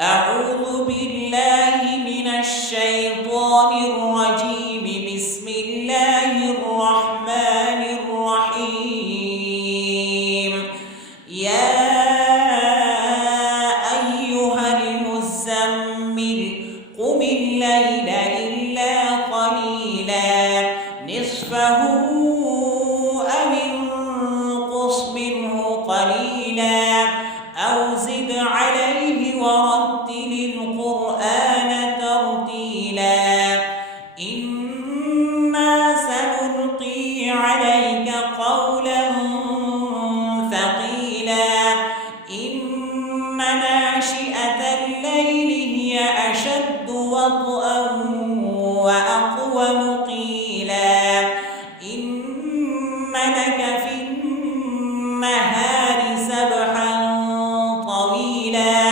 أعوذ بالله من الشيطان الرجيم. بسم الله الرحمن الرحيم. يا أيها المزمل قم الليل إلا قليلا نصفه أو انقص منه قليلا أو زد عليه ورتل القرآن ترتيلا. إنا سنلقي عليك قولا ثقيلا. إن ناشئة الليل هي أشد وطئا وأقوم قيلا. إن لك في النهار سبحا طويلا.